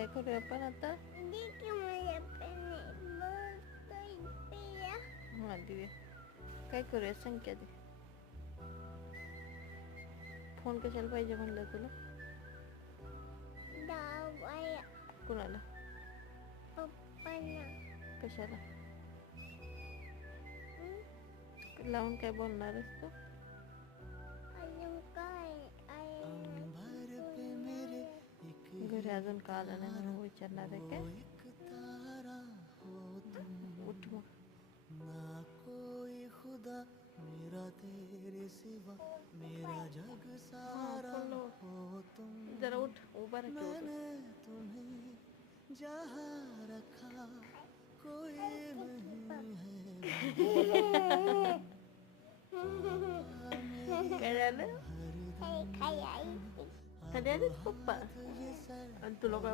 काय करूया आपण आता? हा दिव्या, काय करूया सांग की आधी. फोन कशाला पाहिजे म्हणलं तुला? कुणाला? कशाला? लावून काय बोलणार आहेस तू? घरी अजून का आलं नाही म्हणून विचारणार आहे काय? उठ मग. ना कोई खुदा मेरा तेरे सिवा मेरा जग सारा हो तुम. जरा उठ, उभा राहा की उठ. मैंने तुम्हें जहाँ रखा कोई नहीं है. काय झालं? खाली आलीस पप्पा आणि तुला काय